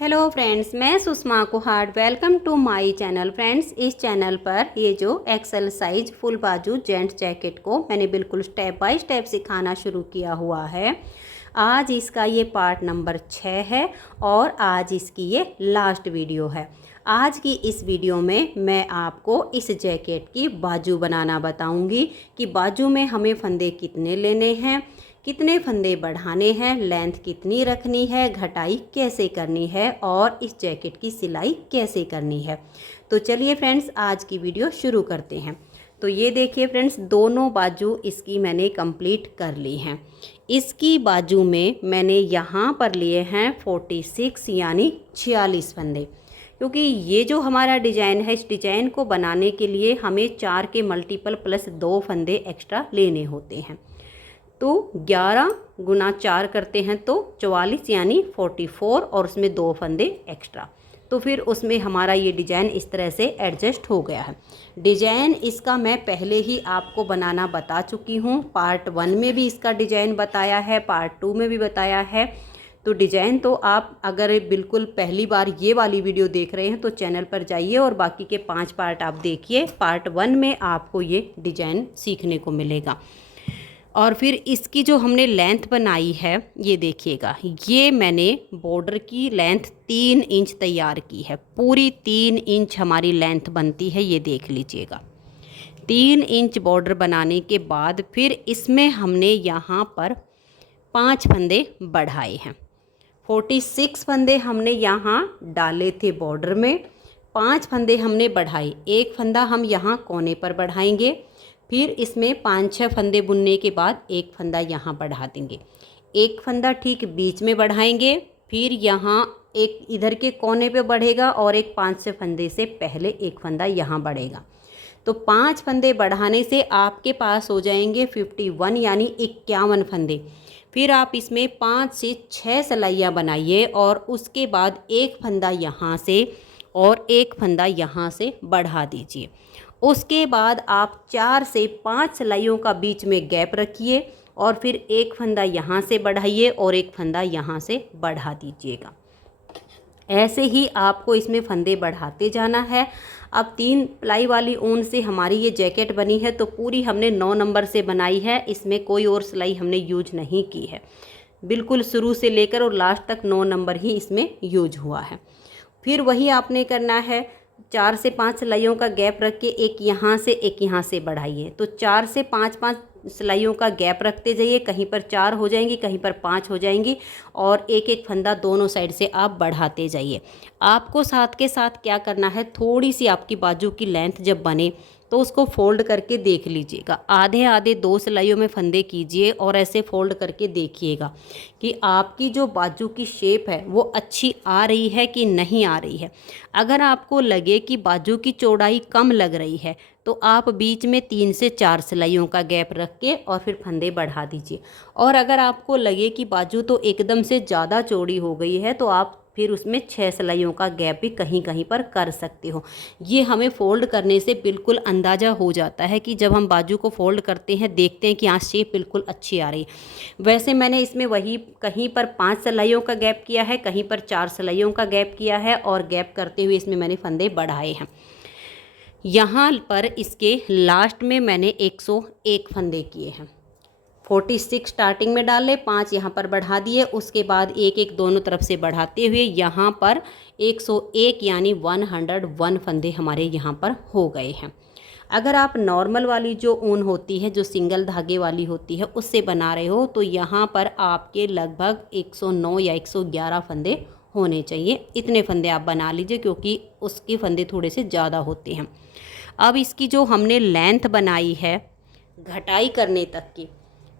Hello friends, मैं Sushma Kuhad. Welcome to my channel. Friends, इस channel पर ये जो एक्सेल साइज फुल बाजू जेंट्स जैकेट को मैंने बिल्कुल स्टेप बाय स्टेप सिखाना शुरू किया हुआ है। आज इसका ये पार्ट नंबर 6 है और आज इसकी ये लास्ट वीडियो है। आज की इस वीडियो में मैं आपको इस जैकेट की बाजू बनाना बताऊंगी कि बाजू में हमें फंदे कितने लेने हैं, कितने फंदे बढ़ाने हैं, लेंथ कितनी रखनी है, घटाई कैसे करनी है और इस जैकेट की सिलाई कैसे करनी है। तो चलिए फ्रेंड्स, आज की वीडियो शुरू करते हैं। तो ये देखिए फ्रेंड्स, दोनों बाजू इसकी मैंने कंप्लीट कर ली हैं। इसकी बाजू में मैंने यहाँ पर लिए हैं 46 यानी 46 फंदे, क्योंकि ये जो हमारा डिज़ाइन है, इस डिज़ाइन को बनाने के लिए हमें 4 के मल्टीपल प्लस 2 फंदे एक्स्ट्रा लेने होते हैं। तो 11 गुना 4 करते हैं तो 44 यानी 44 और उसमें 2 फंदे एक्स्ट्रा। तो फिर उसमें हमारा ये डिज़ाइन इस तरह से एडजस्ट हो गया है। डिज़ाइन इसका मैं पहले ही आपको बनाना बता चुकी हूँ। पार्ट 1 में भी इसका डिज़ाइन बताया है, पार्ट 2 में भी बताया है। तो डिज़ाइन तो आप अगर बिल्कुल पहली बार ये वाली वीडियो देख रहे हैं तो चैनल पर जाइए और बाकी के 5 पार्ट आप देखिए। पार्ट 1 में आपको ये डिज़ाइन सीखने को मिलेगा। और फिर इसकी जो हमने लेंथ बनाई है, ये देखिएगा, ये मैंने बॉर्डर की लेंथ 3 इंच तैयार की है। पूरी 3 इंच हमारी लेंथ बनती है, ये देख लीजिएगा। 3 इंच बॉर्डर बनाने के बाद फिर इसमें हमने यहाँ पर 5 फंदे बढ़ाए हैं। 46 फंदे हमने यहाँ डाले थे बॉर्डर में, 5 फंदे हमने बढ़ाए। एक फंदा हम यहाँ कोने पर बढ़ाएंगे, फिर इसमें 5-6 फंदे बुनने के बाद एक फंदा यहाँ बढ़ा देंगे। एक फंदा ठीक बीच में बढ़ाएंगे, फिर यहाँ एक इधर के कोने पे बढ़ेगा और एक 5-6 फंदे से पहले एक फंदा यहाँ बढ़ेगा। तो 5 फंदे बढ़ाने से आपके पास हो जाएंगे 51 यानी 51 फंदे। फिर आप इसमें 5 से 6 सिलाइयाँ बनाइए और उसके बाद एक फंदा यहाँ से और एक फंदा यहाँ से बढ़ा दीजिए। उसके बाद आप 4 से 5 सिलाइयों का बीच में गैप रखिए और फिर एक फंदा यहाँ से बढ़ाइए और एक फंदा यहाँ से बढ़ा दीजिएगा। ऐसे ही आपको इसमें फंदे बढ़ाते जाना है। अब 3 प्लाई वाली ऊन से हमारी ये जैकेट बनी है, तो पूरी हमने 9 नंबर से बनाई है। इसमें कोई और सिलाई हमने यूज नहीं की है। बिल्कुल शुरू से लेकर और लास्ट तक 9 नंबर ही इसमें यूज हुआ है। फिर वही आपने करना है, 4 से 5 सिलाइयों का गैप रख के एक यहाँ से एक यहाँ से बढ़ाइए। तो 4 से 5 सिलाइयों का गैप रखते जाइए। कहीं पर 4 हो जाएंगी, कहीं पर 5 हो जाएंगी और एक एक फंदा दोनों साइड से आप बढ़ाते जाइए। आपको साथ के साथ क्या करना है, थोड़ी सी आपकी बाजू की लेंथ जब बने तो उसको फोल्ड करके देख लीजिएगा। आधे आधे 2 सिलाइयों में फंदे कीजिए और ऐसे फोल्ड करके देखिएगा कि आपकी जो बाजू की शेप है वो अच्छी आ रही है कि नहीं आ रही है। अगर आपको लगे कि बाजू की चौड़ाई कम लग रही है तो आप बीच में 3 से 4 सिलाइयों का गैप रख के और फिर फंदे बढ़ा दीजिए। और अगर आपको लगे कि बाजू तो एकदम से ज़्यादा चौड़ी हो गई है तो आप फिर उसमें 6 सिलाइयों का गैप भी कहीं कहीं पर कर सकते हो। ये हमें फ़ोल्ड करने से बिल्कुल अंदाज़ा हो जाता है कि जब हम बाजू को फ़ोल्ड करते हैं, देखते हैं कि यहाँ शेप बिल्कुल अच्छी आ रही है। वैसे मैंने इसमें वही कहीं पर 5 सिलाइयों का गैप किया है, कहीं पर 4 सिलाइयों का गैप किया है और गैप करते हुए इसमें मैंने फंदे बढ़ाए हैं। यहाँ पर इसके लास्ट में मैंने 101 फंदे किए हैं। 46 स्टार्टिंग में डाले, 5 यहाँ पर बढ़ा दिए, उसके बाद एक एक दोनों तरफ से बढ़ाते हुए यहाँ पर 101 यानी 101 फंदे हमारे यहाँ पर हो गए हैं। अगर आप नॉर्मल वाली जो ऊन होती है, जो सिंगल धागे वाली होती है, उससे बना रहे हो तो यहाँ पर आपके लगभग 109 या 111 फंदे होने चाहिए। इतने फंदे आप बना लीजिए क्योंकि उसके फंदे थोड़े से ज़्यादा होते हैं। अब इसकी जो हमने लेंथ बनाई है घटाई करने तक की,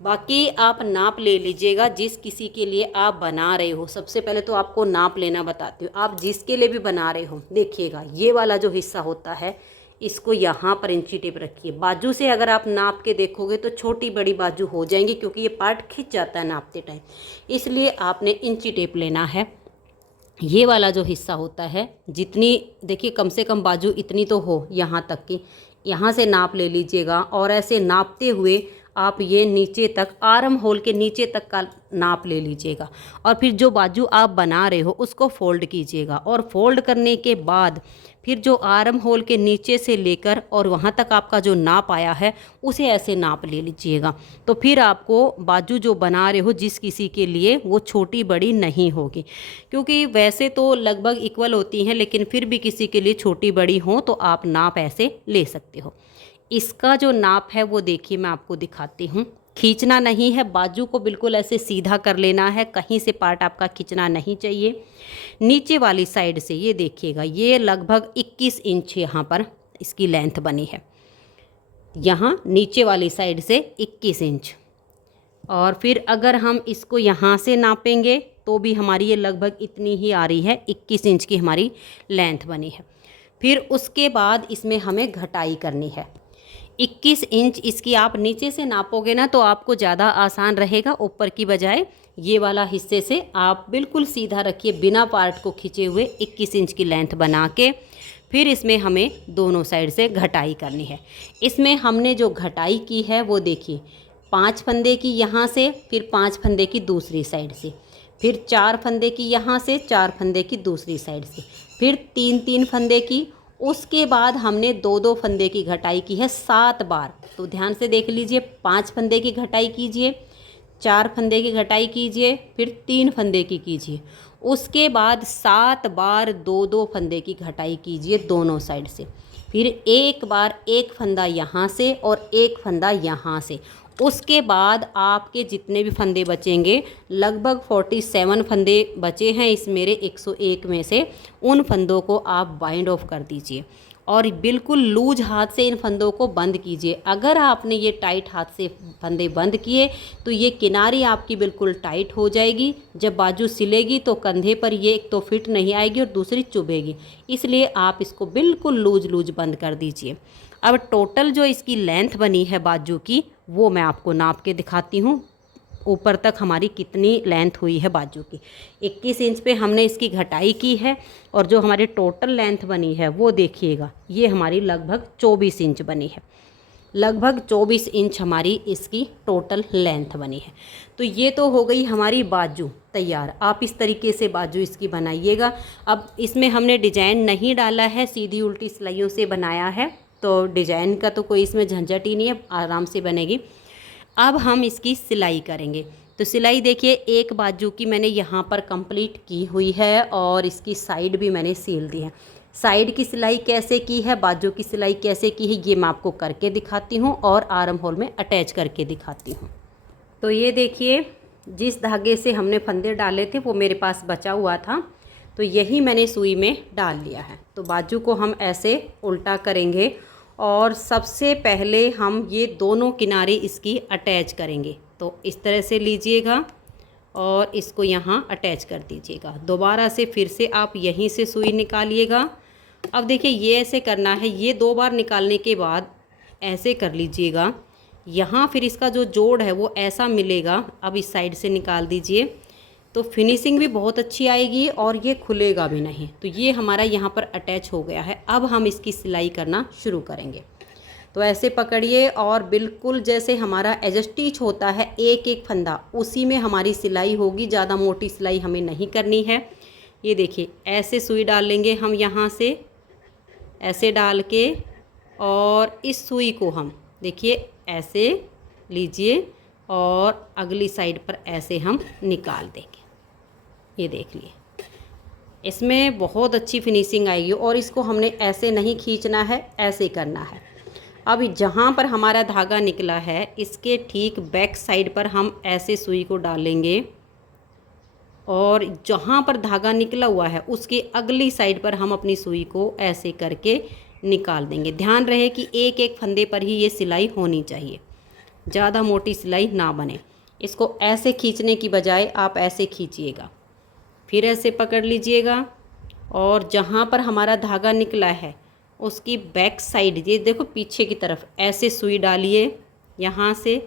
बाकी आप नाप ले लीजिएगा जिस किसी के लिए आप बना रहे हो। सबसे पहले तो आपको नाप लेना बताती हूँ। आप जिसके लिए भी बना रहे हो, देखिएगा ये वाला जो हिस्सा होता है इसको यहाँ पर इंची टेप रखिए। बाजू से अगर आप नाप के देखोगे तो छोटी बड़ी बाजू हो जाएंगी क्योंकि ये पार्ट खिंच जाता है नापते टाइम, इसलिए आपने इंची टेप लेना है। ये वाला जो हिस्सा होता है, जितनी देखिए कम से कम बाजू इतनी तो हो यहाँ तक की, यहाँ से नाप ले लीजिएगा और ऐसे नापते हुए आप ये नीचे तक, आर्म होल के नीचे तक का नाप ले लीजिएगा। और फिर जो बाजू आप बना रहे हो उसको फोल्ड कीजिएगा, और फोल्ड करने के बाद फिर जो आर्म होल के नीचे से लेकर और वहाँ तक आपका जो नाप आया है उसे ऐसे नाप ले लीजिएगा। तो फिर आपको बाजू जो बना रहे हो जिस किसी के लिए, वो छोटी बड़ी नहीं होगी, क्योंकि वैसे तो लगभग इक्वल होती हैं, लेकिन फिर भी किसी के लिए छोटी बड़ी हो तो आप नाप ऐसे ले सकते हो। इसका जो नाप है वो देखिए मैं आपको दिखाती हूँ। खींचना नहीं है, बाजू को बिल्कुल ऐसे सीधा कर लेना है, कहीं से पार्ट आपका खींचना नहीं चाहिए। नीचे वाली साइड से ये देखिएगा, ये लगभग 21 इंच यहाँ पर इसकी लेंथ बनी है, यहाँ नीचे वाली साइड से 21 इंच। और फिर अगर हम इसको यहाँ से नापेंगे तो भी हमारी ये लगभग इतनी ही आ रही है, 21 इंच की हमारी लेंथ बनी है। फिर उसके बाद इसमें हमें घटाई करनी है। 21 इंच इसकी आप नीचे से नापोगे ना तो आपको ज़्यादा आसान रहेगा, ऊपर की बजाय ये वाला हिस्से से आप बिल्कुल सीधा रखिए, बिना पार्ट को खींचे हुए 21 इंच की लेंथ बना के फिर इसमें हमें दोनों साइड से घटाई करनी है। इसमें हमने जो घटाई की है वो देखिए, 5 फंदे की यहाँ से, फिर 5 फंदे की दूसरी साइड से, फिर 4 फंदे की यहाँ से, 4 फंदे की दूसरी साइड से, फिर 3-3 फंदे की। उसके बाद हमने 2-2 फंदे की घटाई की है 7 बार। तो ध्यान से देख लीजिए, 5 फंदे की घटाई कीजिए, 4 फंदे की घटाई कीजिए, फिर 3 फंदे की कीजिए। उसके बाद 7 बार 2-2 फंदे की घटाई कीजिए दोनों साइड से। फिर एक बार एक फंदा यहाँ से और एक फंदा यहाँ से। उसके बाद आपके जितने भी फंदे बचेंगे, लगभग 47 फंदे बचे हैं इस मेरे 101 में से, उन फंदों को आप बाइंड ऑफ कर दीजिए और बिल्कुल लूज हाथ से इन फंदों को बंद कीजिए। अगर आपने ये टाइट हाथ से फंदे बंद किए तो ये किनारी आपकी बिल्कुल टाइट हो जाएगी। जब बाजू सिलेगी तो कंधे पर ये एक तो फिट नहीं आएगी और दूसरी चुभेगी, इसलिए आप इसको बिल्कुल लूज बंद कर दीजिए। अब टोटल जो इसकी लेंथ बनी है बाजू की, वो मैं आपको नाप के दिखाती हूँ, ऊपर तक हमारी कितनी लेंथ हुई है बाजू की। 21 इंच पे हमने इसकी घटाई की है और जो हमारी टोटल लेंथ बनी है वो देखिएगा, ये हमारी लगभग 24 इंच बनी है। लगभग 24 इंच हमारी इसकी टोटल लेंथ बनी है। तो ये तो हो गई हमारी बाजू तैयार। आप इस तरीके से बाजू इसकी बनाइएगा। अब इसमें हमने डिजाइन नहीं डाला है, सीधी उल्टी सिलाइयों से बनाया है, तो डिजाइन का तो कोई इसमें झंझट ही नहीं है, आराम से बनेगी। अब हम इसकी सिलाई करेंगे। तो सिलाई देखिए, एक बाजू की मैंने यहाँ पर कंप्लीट की हुई है और इसकी साइड भी मैंने सील दी है। साइड की सिलाई कैसे की है, बाजू की सिलाई कैसे की है, ये मैं आपको करके दिखाती हूँ और आर्म होल में अटैच करके दिखाती हूँ। तो ये देखिए, जिस धागे से हमने फंदे डाले थे वो मेरे पास बचा हुआ था, तो यही मैंने सुई में डाल लिया है। तो बाजू को हम ऐसे उल्टा करेंगे और सबसे पहले हम ये दोनों किनारे इसकी अटैच करेंगे। तो इस तरह से लीजिएगा और इसको यहाँ अटैच कर दीजिएगा। दोबारा से फिर से आप यहीं से सुई निकालिएगा। अब देखिए, ये ऐसे करना है, ये 2 बार निकालने के बाद ऐसे कर लीजिएगा। यहाँ फिर इसका जो जोड़ है वो ऐसा मिलेगा। अब इस साइड से निकाल दीजिए, तो फिनिशिंग भी बहुत अच्छी आएगी और ये खुलेगा भी नहीं। तो ये हमारा यहाँ पर अटैच हो गया है। अब हम इसकी सिलाई करना शुरू करेंगे। तो ऐसे पकड़िए और बिल्कुल जैसे हमारा एज स्टिच होता है, एक एक फंदा उसी में हमारी सिलाई होगी। ज़्यादा मोटी सिलाई हमें नहीं करनी है। ये देखिए, ऐसे सुई डाल लेंगे हम यहाँ से, ऐसे डाल के, और इस सुई को हम देखिए ऐसे लीजिए और अगली साइड पर ऐसे हम निकाल देंगे। ये देख लिए, इसमें बहुत अच्छी फिनिशिंग आएगी। और इसको हमने ऐसे नहीं खींचना है, ऐसे करना है। अब जहाँ पर हमारा धागा निकला है, इसके ठीक बैक साइड पर हम ऐसे सुई को डालेंगे और जहाँ पर धागा निकला हुआ है उसकी अगली साइड पर हम अपनी सुई को ऐसे करके निकाल देंगे। ध्यान रहे कि एक एक फंदे पर ही ये सिलाई होनी चाहिए, ज़्यादा मोटी सिलाई ना बने। इसको ऐसे खींचने की बजाय आप ऐसे खींचिएगा, फिर ऐसे पकड़ लीजिएगा और जहाँ पर हमारा धागा निकला है उसकी बैक साइड, ये देखो पीछे की तरफ, ऐसे सुई डालिए यहाँ से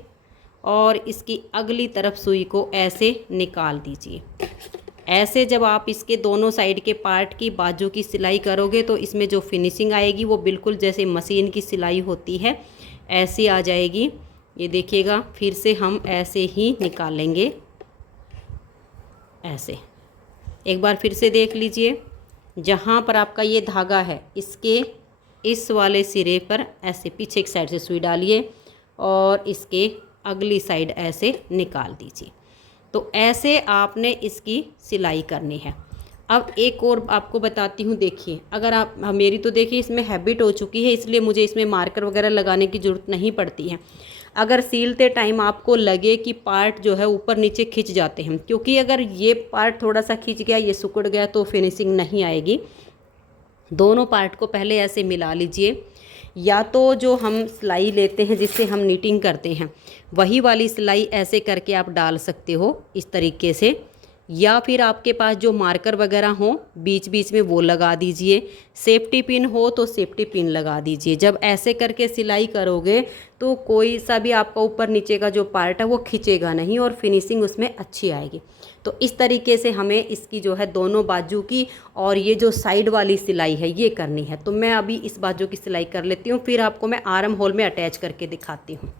और इसकी अगली तरफ सुई को ऐसे निकाल दीजिए। ऐसे जब आप इसके दोनों साइड के पार्ट की बाजू की सिलाई करोगे तो इसमें जो फिनिशिंग आएगी वो बिल्कुल जैसे मशीन की सिलाई होती है ऐसी आ जाएगी। ये देखिएगा, फिर से हम ऐसे ही निकालेंगे, ऐसे। एक बार फिर से देख लीजिए, जहाँ पर आपका ये धागा है इसके इस वाले सिरे पर ऐसे पीछे की साइड से सुई डालिए और इसके अगली साइड ऐसे निकाल दीजिए। तो ऐसे आपने इसकी सिलाई करनी है। अब एक और आपको बताती हूँ, देखिए अगर आप मेरी तो देखिए इसमें हैबिट हो चुकी है, इसलिए मुझे इसमें मार्कर वगैरह लगाने की ज़रूरत नहीं पड़ती है। अगर सीलते टाइम आपको लगे कि पार्ट जो है ऊपर नीचे खिंच जाते हैं, क्योंकि अगर ये पार्ट थोड़ा सा खिंच गया, ये सिकुड़ गया तो फिनिशिंग नहीं आएगी। दोनों पार्ट को पहले ऐसे मिला लीजिए, या तो जो हम सिलाई लेते हैं जिससे हम नीटिंग करते हैं वही वाली सिलाई ऐसे करके आप डाल सकते हो इस तरीके से, या फिर आपके पास जो मार्कर वगैरह हो बीच बीच में वो लगा दीजिए। सेफ्टी पिन हो तो सेफ्टी पिन लगा दीजिए। जब ऐसे करके सिलाई करोगे तो कोई सा भी आपका ऊपर नीचे का जो पार्ट है वो खींचेगा नहीं और फिनिशिंग उसमें अच्छी आएगी। तो इस तरीके से हमें इसकी जो है दोनों बाजू की और ये जो साइड वाली सिलाई है ये करनी है। तो मैं अभी इस बाजू की सिलाई कर लेती हूँ, फिर आपको मैं आर्म होल में अटैच करके दिखाती हूँ।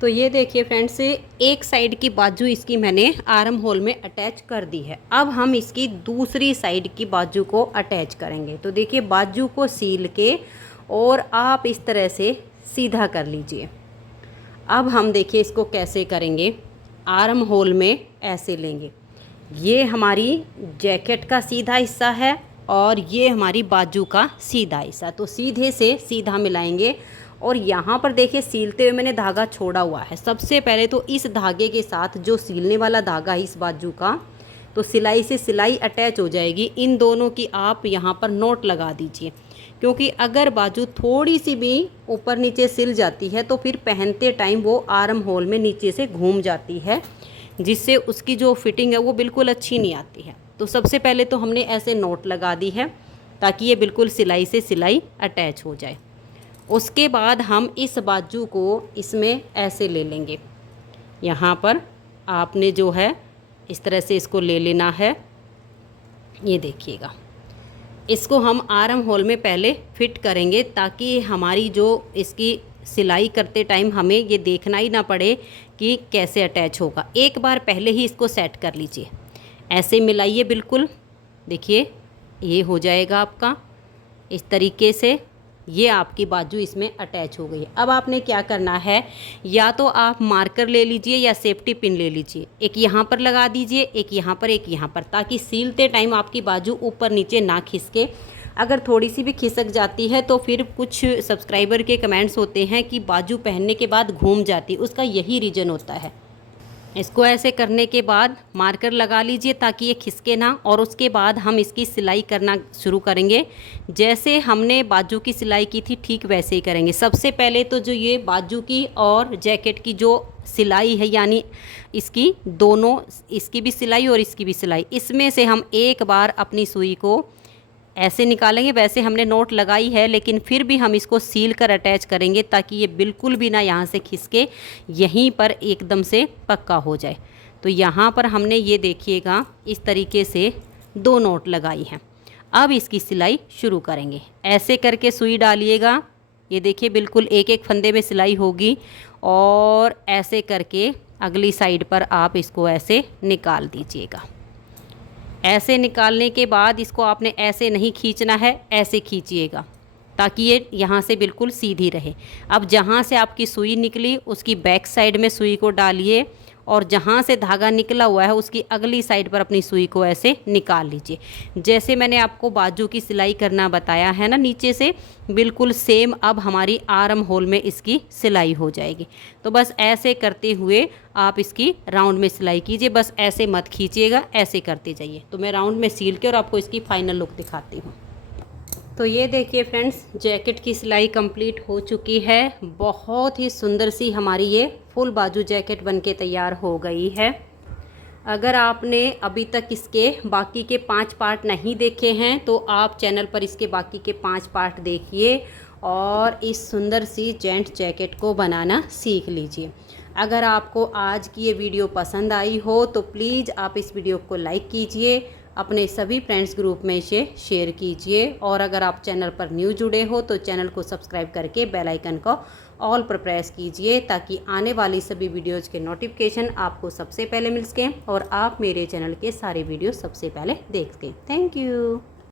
तो ये देखिए फ्रेंड्स, एक साइड की बाजू इसकी मैंने आर्म होल में अटैच कर दी है। अब हम इसकी दूसरी साइड की बाजू को अटैच करेंगे। तो देखिए बाजू को सील के और आप इस तरह से सीधा कर लीजिए। अब हम देखिए इसको कैसे करेंगे। आर्म होल में ऐसे लेंगे, ये हमारी जैकेट का सीधा हिस्सा है और ये हमारी बाजू का सीधा हिस्सा। तो सीधे से सीधा मिलाएंगे और यहाँ पर देखिए सीलते हुए मैंने धागा छोड़ा हुआ है। सबसे पहले तो इस धागे के साथ जो सीलने वाला धागा है इस बाजू का, तो सिलाई से सिलाई अटैच हो जाएगी। इन दोनों की आप यहाँ पर नोट लगा दीजिए, क्योंकि अगर बाजू थोड़ी सी भी ऊपर नीचे सिल जाती है तो फिर पहनते टाइम वो आर्म होल में नीचे से घूम जाती है, जिससे उसकी जो फिटिंग है वो बिल्कुल अच्छी नहीं आती है। तो सबसे पहले तो हमने ऐसे नोट लगा दी है ताकि ये बिल्कुल सिलाई से सिलाई अटैच हो जाए। उसके बाद हम इस बाजू को इसमें ऐसे ले लेंगे। यहाँ पर आपने जो है इस तरह से इसको ले लेना है। ये देखिएगा, इसको हम आर्म होल में पहले फिट करेंगे ताकि हमारी जो इसकी सिलाई करते टाइम हमें ये देखना ही ना पड़े कि कैसे अटैच होगा। एक बार पहले ही इसको सेट कर लीजिए, ऐसे मिलाइए बिल्कुल। देखिए ये हो जाएगा आपका इस तरीके से, ये आपकी बाजू इसमें अटैच हो गई है। अब आपने क्या करना है, या तो आप मार्कर ले लीजिए या सेफ्टी पिन ले लीजिए। एक यहाँ पर लगा दीजिए, एक यहाँ पर, एक यहाँ पर, ताकि सीलते टाइम आपकी बाजू ऊपर नीचे ना खिसके। अगर थोड़ी सी भी खिसक जाती है तो फिर कुछ सब्सक्राइबर के कमेंट्स होते हैं कि बाजू पहनने के बाद घूम जाती, उसका यही रीज़न होता है। इसको ऐसे करने के बाद मार्कर लगा लीजिए ताकि ये खिसके ना, और उसके बाद हम इसकी सिलाई करना शुरू करेंगे। जैसे हमने बाजू की सिलाई की थी ठीक वैसे ही करेंगे। सबसे पहले तो जो ये बाजू की और जैकेट की जो सिलाई है, यानी इसकी दोनों, इसकी भी सिलाई और इसकी भी सिलाई, इसमें से हम एक बार अपनी सुई को ऐसे निकालेंगे। वैसे हमने नोट लगाई है लेकिन फिर भी हम इसको सील कर अटैच करेंगे ताकि ये बिल्कुल भी ना यहाँ से खिसके, यहीं पर एकदम से पक्का हो जाए। तो यहाँ पर हमने ये देखिएगा इस तरीके से 2 नोट लगाई हैं। अब इसकी सिलाई शुरू करेंगे। ऐसे करके सुई डालिएगा, ये देखिए बिल्कुल एक एक फंदे में सिलाई होगी, और ऐसे करके अगली साइड पर आप इसको ऐसे निकाल दीजिएगा। ऐसे निकालने के बाद इसको आपने ऐसे नहीं खींचना है, ऐसे खींचिएगा ताकि ये यहाँ से बिल्कुल सीधी रहे। अब जहाँ से आपकी सुई निकली उसकी बैक साइड में सुई को डालिए, और जहाँ से धागा निकला हुआ है उसकी अगली साइड पर अपनी सुई को ऐसे निकाल लीजिए। जैसे मैंने आपको बाजू की सिलाई करना बताया है ना नीचे से, बिल्कुल सेम अब हमारी आर्म होल में इसकी सिलाई हो जाएगी। तो बस ऐसे करते हुए आप इसकी राउंड में सिलाई कीजिए, बस ऐसे मत खींचिएगा, ऐसे करते जाइए। तो मैं राउंड में सील के और आपको इसकी फाइनल लुक दिखाती हूँ। तो ये देखिए फ्रेंड्स, जैकेट की सिलाई कंप्लीट हो चुकी है। बहुत ही सुंदर सी हमारी ये फुल बाजू जैकेट बनके तैयार हो गई है। अगर आपने अभी तक इसके बाकी के 5 पार्ट नहीं देखे हैं तो आप चैनल पर इसके बाकी के 5 पार्ट देखिए और इस सुंदर सी जेंट्स जैकेट को बनाना सीख लीजिए। अगर आपको आज की ये वीडियो पसंद आई हो तो प्लीज़ आप इस वीडियो को लाइक कीजिए, अपने सभी फ्रेंड्स ग्रुप में इसे शेयर कीजिए। और अगर आप चैनल पर न्यू जुड़े हो तो चैनल को सब्सक्राइब करके बेल आइकन को ऑल पर प्रेस कीजिए, ताकि आने वाली सभी वीडियोज़ के नोटिफिकेशन आपको सबसे पहले मिल सकें और आप मेरे चैनल के सारे वीडियो सबसे पहले देख सकें। Thank you.